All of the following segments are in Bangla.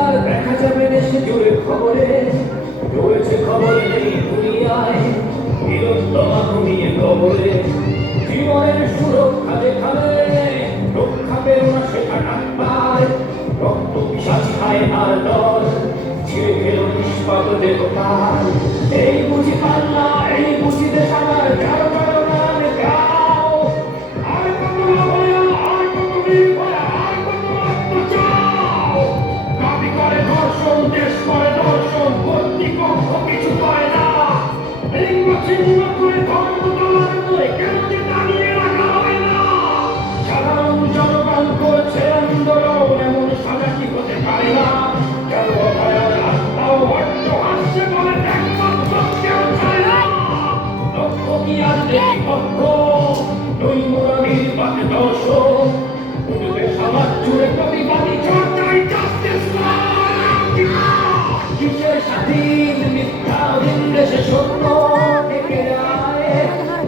আর দেখা যাবে দেশে জুড়ে খবরে রয়েছে খবর নেই দুনিয়ায় বীরত্বমা ঘুমিয়ে কবরে জীবনের সুরক্ষা দেখাবে রক্ষা পেল না সেটা ডাক্তার রক্ত পিশাচি খায় আর দল ছিঁড়ে খেল নিষ্পাপ দেবতার এই বুঝি পাল্লা এই বুঝি দেশ আমার কারো কারো নামে গাও আর কত বলো আর কত বীরভরা আর কত রক্ত চাও দাবি করে ধর্ষণ দেশ করে দর্শন কর্তৃপক্ষ কিছু পায় না লিঙ্গ ছিন্ন করে ধর্ম চলার বলে কেন যে দাঁড়িয়ে রাখা হয় না সাধারণ জনগণ করছে আন্দোলন এমন সাজা কি হতে পারে না কেন অভয়ার আত্মাও অট্ট হাসছে বলে একবার কেউ চায় না লক্ষ কি আর দেখি পক্ষ নৈমুরানির পাতে দর্শক উঠবে সমাজ জুড়ে প্রতিবাদী চর্চায় জাস্টিস কিসের স্বাধীন মিথ্যা দেশে সত্য থেকে যায়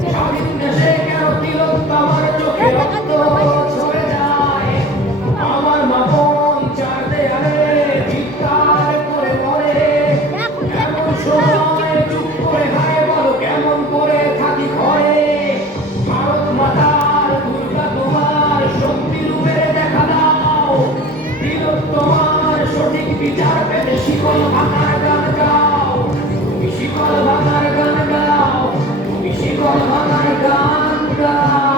স্বাধীন দেশে কেন তিলক আমার চোখে রক্ত ঝরে যায় আমার মা বোন চার দেয়ালে চিৎকার করে মরে এমন সময় চুপ করে হায় বলো কেমন করে থাকি ঘরে ভারত মাতার দুর্গা তোমার শক্তি রূপে দেখা দাও তিলক তোমার সঠিক বিচার পেতে শিকল ভাঙার গান গাও তুমি শিকল ভাঙার গান গাও তুমি শিকল ভাঙার গান গাও